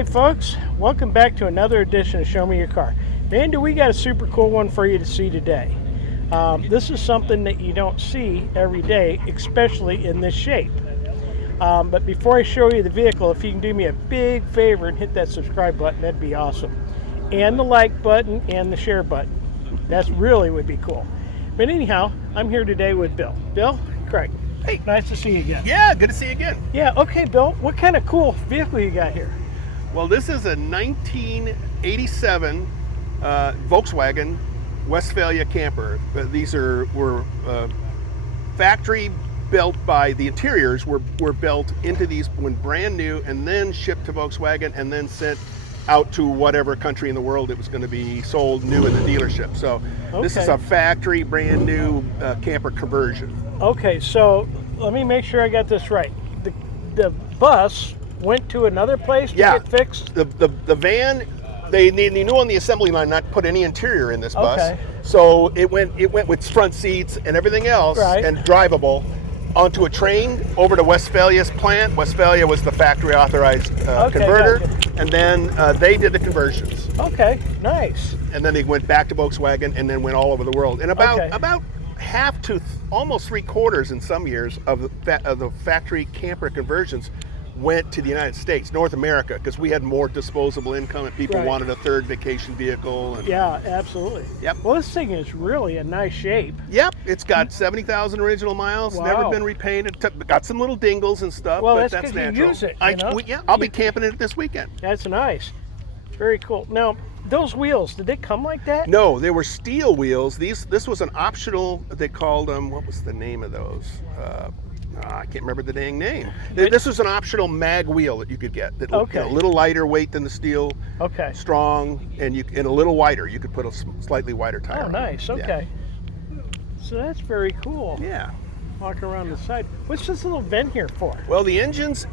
right, folks, welcome back to another edition of Show Me Your Car. Man, do we got a super cool one for you to see today. This is something that you don't see every day, especially in this shape. But before I show you the vehicle, if you can do me a big favor and hit that subscribe button, that'd be awesome. And the like button and the share button. That's really would be cool. But anyhow, I'm here today with Bill. Bill, Craig. Hey. Nice to see you again. Yeah, good to see you again. Yeah, okay, Bill, what kind of cool vehicle you got here? Well, this is a 1987 Volkswagen Westfalia Camper. These were factory built by, the interiors were built into these when brand new and then shipped to Volkswagen and then sent out to whatever country in the world it was going to be sold new in the dealership. So This is a factory brand new camper conversion. Okay, so let me make sure I got this right. The bus went to another place to get fixed? The van, they knew on the assembly line not to put any interior in this bus. So it went with front seats and everything else and drivable onto a train over to Westfalia's plant. Westfalia was the factory authorized converter, and then they did the conversions. Okay, nice. And then they went back to Volkswagen and then went all over the world. And about half to almost 3/4 in some years of the factory camper conversions went to the United States, North America, because we had more disposable income and people wanted a third vacation vehicle. And, yeah, absolutely. Yep. Well, this thing is really a nice shape. Yep, it's got 70,000 original miles, never been repainted. Got some little dingles and stuff, well, but that's natural. You use it, I'll be camping in it this weekend. That's nice. Very cool. Now, those wheels, did they come like that? No, they were steel wheels. This was an optional, they called them, what was the name of those? I can't remember the dang name. This was an optional mag wheel that you could get. That, a little lighter weight than the steel. Okay. Strong and a little wider. You could put a slightly wider tire. Oh, nice. Okay. Yeah. So that's very cool. Yeah. Walk around the side. What's this little vent here for? Well, the engine's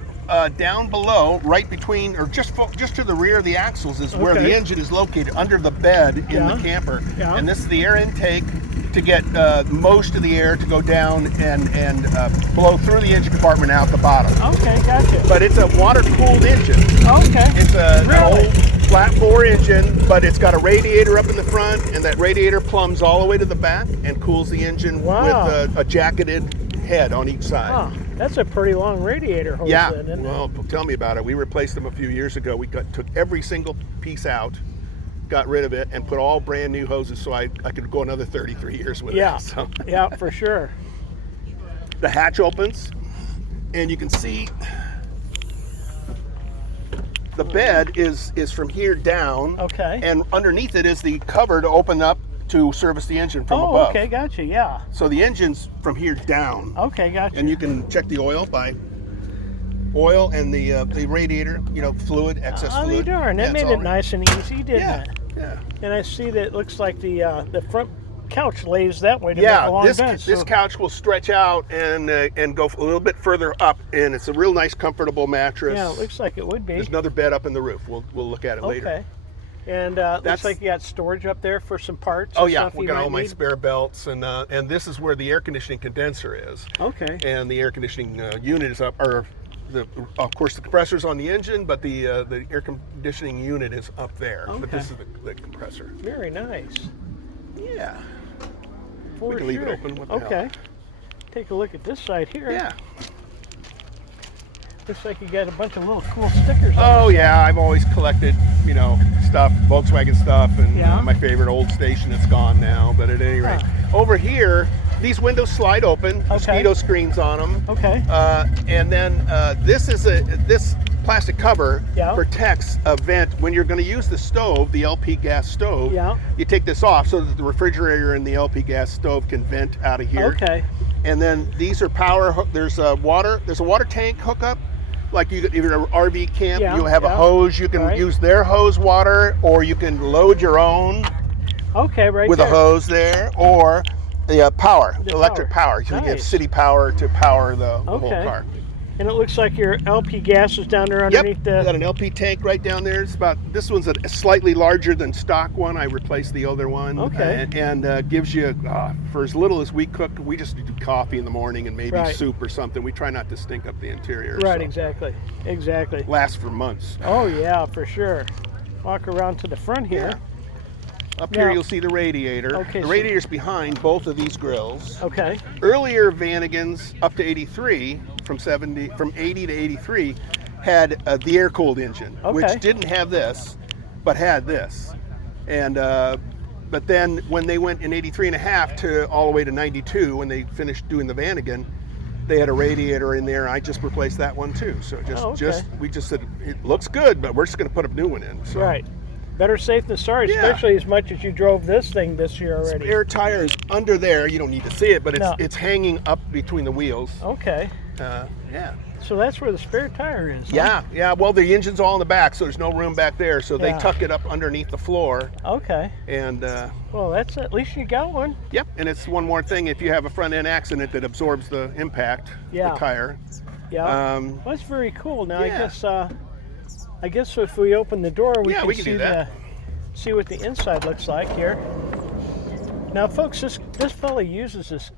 down below, right between, or just to the rear of the axles is where the engine is located, under the bed in the camper. Yeah. And this is the air intake to get most of the air to go down and blow through the engine compartment out the bottom. Okay, gotcha. But it's a water-cooled engine. Okay. It's an old flat bore engine, but it's got a radiator up in the front, and that radiator plumbs all the way to the back and cools the engine with a jacketed head on each side. Huh. That's a pretty long radiator hose. Yeah, then, well, tell me about it. We replaced them a few years ago. We took every single piece out, got rid of it, and put all brand new hoses so I could go another 33 years with it. So. Yeah, for sure. The hatch opens, and you can see the bed is from here down. Okay. And underneath it is the cover to open up to service the engine from above. Okay, gotcha, yeah. So the engine's from here down. Okay, gotcha. And you can check the oil by oil and the radiator, fluid, excess fluid. Oh, darn, that made it nice and easy, didn't it? Yeah. And I see that it looks like the front couch lays that way to make a long bench. This couch will stretch out and go a little bit further up, and it's a real nice, comfortable mattress. Yeah, it looks like it would be. There's another bed up in the roof. We'll look at it later. Okay. And looks like you got storage up there for some parts. Oh yeah, we got all my spare belts, and this is where the air conditioning condenser is. Okay. And the air conditioning unit is up, of course the compressor's on the engine, but the air conditioning unit is up there. Okay. But this is the compressor. Very nice. Yeah. We can leave it open. What the hell? Take a look at this side here. Yeah. Looks like you got a bunch of little cool stickers. Oh yeah, I've always collected, stuff, Volkswagen stuff, and my favorite old station is gone now. But at any rate, over here, these windows slide open, mosquito screens on them. Okay. And then this plastic cover protects a vent when you're going to use the stove, the LP gas stove. Yeah. You take this off so that the refrigerator and the LP gas stove can vent out of here. Okay. And then these are there's a water tank hookup. Like if you're an RV camp, you have a hose. You can use their hose water, or you can load your own. Okay, with a hose there, or the electric power. So you have city power to power the whole car. And it looks like your LP gas is down there underneath we got an LP tank right down there. It's about, this one's a slightly larger than stock one. I replaced the other one. Okay. And gives you, for as little as we cook, we just do coffee in the morning and maybe Right. soup or something. We try not to stink up the interior. Right, so. exactly. Exactly. Lasts for months. Oh, yeah, for sure. Walk around to the front here. Yeah. Up here you'll see the radiator. Okay, The so- radiator's behind both of these grills. Okay. Earlier Vanagons up to 83, from 80 to 83, had the air-cooled engine, which didn't have this, but had this. And but then when they went in 83 and a half to all the way to 92, when they finished doing the Vanagon, they had a radiator in there. I just replaced that one too. So we just said it looks good, but we're just going to put a new one in. So. Right. Better safe than sorry, especially as much as you drove this thing this year already. Spare tire is under there. You don't need to see it, but it's hanging up between the wheels. Okay. Yeah. So that's where the spare tire is. Yeah, yeah. Well, the engine's all in the back, so there's no room back there. So they tuck it up underneath the floor. Okay. And well, that's at least you got one. Yep. And it's one more thing. If you have a front end accident that absorbs the impact, the tire. Yeah. Well, that's very cool. Now I guess if we open the door, we can see see what the inside looks like here. Now, folks, this fella uses this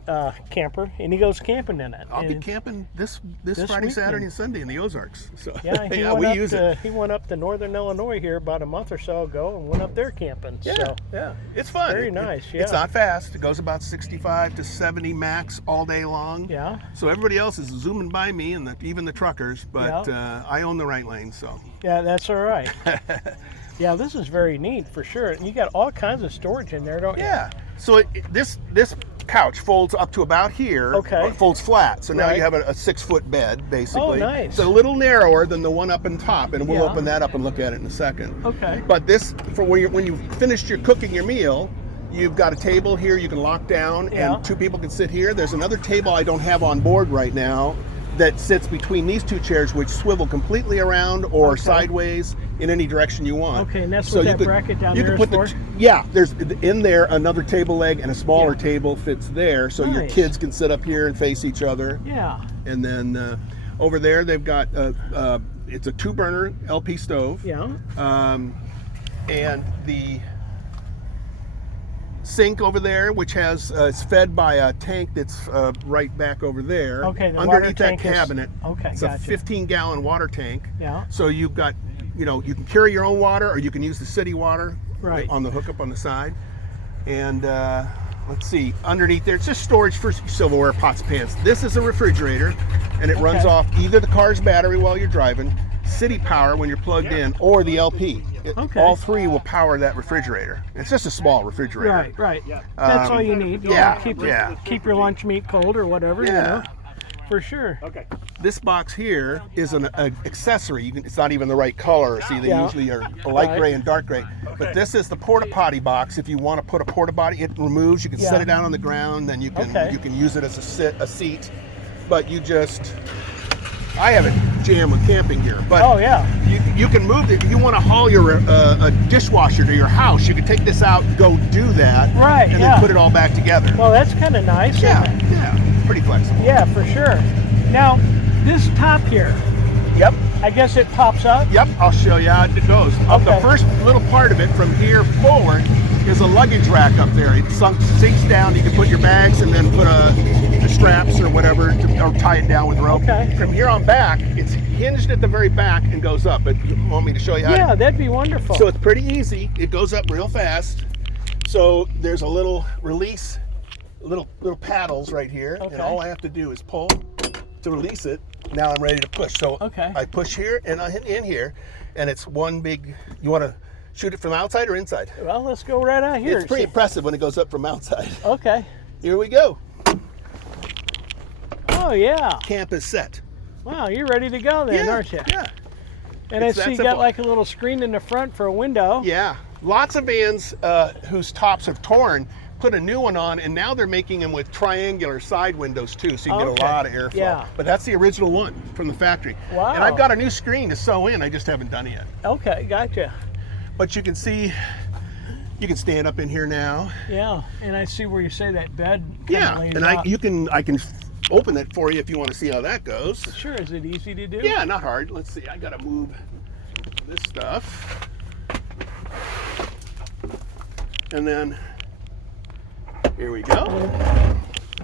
camper, and he goes camping in it. I'll be camping this Friday, weekend. Saturday, and Sunday in the Ozarks. So yeah, we use it. He went up to Northern Illinois here about a month or so ago and went up there camping. Yeah, so, yeah, it's fun. Very nice. Yeah, it's not fast. It goes about 65 to 70 max all day long. Yeah. So everybody else is zooming by me, and even the truckers. But I own the right lane, so. Yeah, that's all right. Yeah, this is very neat for sure. And you got all kinds of storage in there, don't you? Yeah. So this couch folds up to about here. Okay. It folds flat. So now you have a 6-foot bed, basically. Oh, nice. It's a little narrower than the one up on top, and we'll open that up and look at it in a second. Okay. But this, for when you finished your cooking your meal, you've got a table here you can lock down, and 2 people can sit here. There's another table I don't have on board right now that sits between these 2 chairs, which swivel completely around or sideways in any direction you want. Okay, and that's what that bracket down there is for? There's in there another table leg, and a smaller table fits there, so your kids can sit up here and face each other. Yeah. And then over there they've got it's a 2-burner LP stove. Yeah. And the sink over there, which has it's fed by a tank that's right back over there. Okay, the underneath water that tank cabinet. It's a 15-gallon water tank. Yeah. So you've got, you can carry your own water, or you can use the city water on the hookup on the side. And let's see, underneath there, it's just storage for silverware, pots, pans. This is a refrigerator, and it runs off either the car's battery while you're driving, city power when you're plugged in, or the LP. All 3 will power that refrigerator. It's just a small refrigerator. Right. That's all you need. Keep your lunch meat cold or whatever. For sure. Okay. This box here is an accessory. It's not even the right color. See, they usually are light gray and dark gray. But this is the porta potty box. If you want to put a porta potty, it removes. You can set it down on the ground. Then you can use it as a seat. But I have a jam with camping gear, but you can move it. If you want to haul your a dishwasher to your house, you can take this out, go do that, and then put it all back together. Well, that's kind of nice. Yeah, pretty flexible. Yeah, for sure. Now, this top here. Yep. I guess it pops up. Yep. I'll show you how it goes. The first little part of it from here forward is a luggage rack up there. It sinks down. You can put your bags and then put the straps or whatever, or tie it down with rope. Okay. From here on back, it's hinged at the very back and goes up. But you want me to show you how? Yeah, that'd be wonderful. So it's pretty easy. It goes up real fast. So there's a little release, little paddles right here, and all I have to do is pull to release it. Now I'm ready to push. So I push here and I hit in here, and it's one big. You want to shoot it from outside or inside? Well, let's go right out here. It's pretty impressive when it goes up from outside. Okay. Here we go. Oh yeah. Camp is set. Wow, you're ready to go then, aren't you? Yeah. And I see you got like a little screen in the front for a window. Yeah. Lots of vans whose tops have torn put a new one on, and now they're making them with triangular side windows too, so you can get a lot of airflow. Yeah. But that's the original one from the factory. Wow. And I've got a new screen to sew in. I just haven't done it yet. Okay, gotcha. But you can see, you can stand up in here now. Yeah, and I see where you say that bed. Yeah, and I can open it for you if you want to see how that goes. Sure. Is it easy to do? Yeah, not hard. Let's see. I got to move this stuff. And then here we go.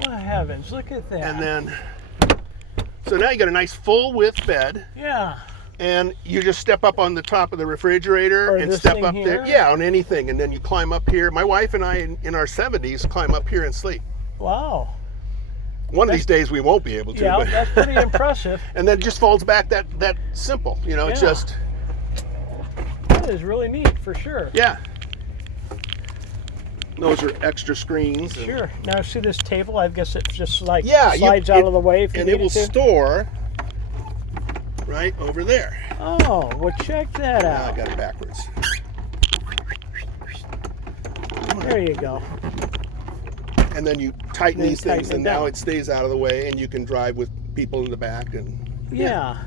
Oh heavens, look at that. And then, so now you got a nice full width bed. Yeah. And you just step up on the top of the refrigerator Or and this step thing up here? there. Yeah, on anything. And then you climb up here. My wife and I, in our 70s, climb up here and sleep. Wow. One of these days we won't be able to. Yeah, but that's pretty impressive. And then it just folds back that simple. You know, it's Yeah. just. That is really neat, for sure. Yeah. Those are extra screens. Sure. Now see this table? I guess it just like Yeah, slides out of the way if you and need it will to. store right over there. Oh, well check that Now out. I got it backwards. There you go. And then you tighten Then these tighten things, it and now down. it stays out of the way, and you can drive with people in the back. And Yeah.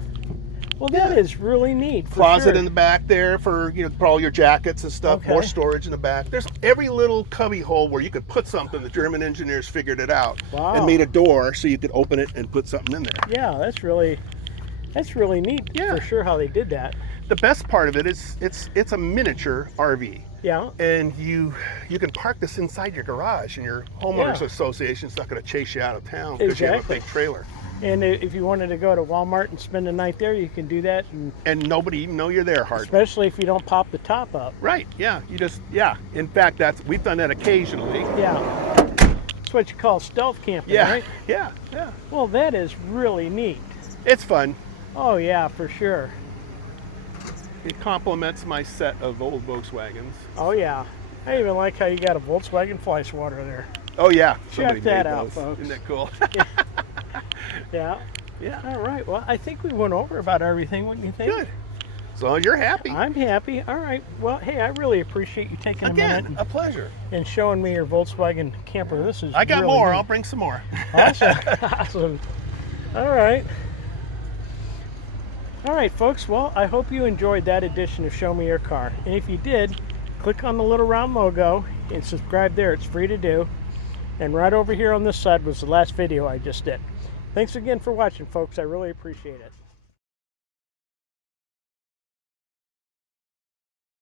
Well, that is really neat. For closet sure. in the back there for for all your jackets and stuff. Okay. More storage in the back. There's every little cubby hole where you could put something. The German engineers figured it out Wow. and made a door so you could open it and put something in there. Yeah, that's really neat. Yeah. For sure how they did that. The best part of it is it's a miniature RV. Yeah. And you can park this inside your garage, and your homeowners Yeah. association's not going to chase you out of town because you have a Exactly. big trailer. And if you wanted to go to Walmart and spend the night there, you can do that, And nobody even know you're there hardly. especially if you don't pop the top up. Right, yeah. In fact, we've done that occasionally. Yeah. That's what you call stealth camping, Yeah, right? yeah. Well, that is really neat. It's fun. Oh, yeah, for sure. It complements my set of old Volkswagens. Oh, yeah. I even like how you got a Volkswagen fly swatter there. Oh yeah, Check that made out, those. folks. Isn't that cool? Yeah. Yeah. All right. Well, I think we went over about everything. What do you think? Good. As long as you're happy. I'm happy. All right. Well, hey, I really appreciate you taking a minute Again, a pleasure. and showing me your Volkswagen camper. This is I got really more. neat. I'll bring some more. Awesome. Awesome. All right. All right, folks. Well, I hope you enjoyed that edition of Show Me Your Car. And if you did, click on the little round logo and subscribe there. It's free to do. And right over here on this side was the last video I just did. Thanks again for watching, folks. I really appreciate it.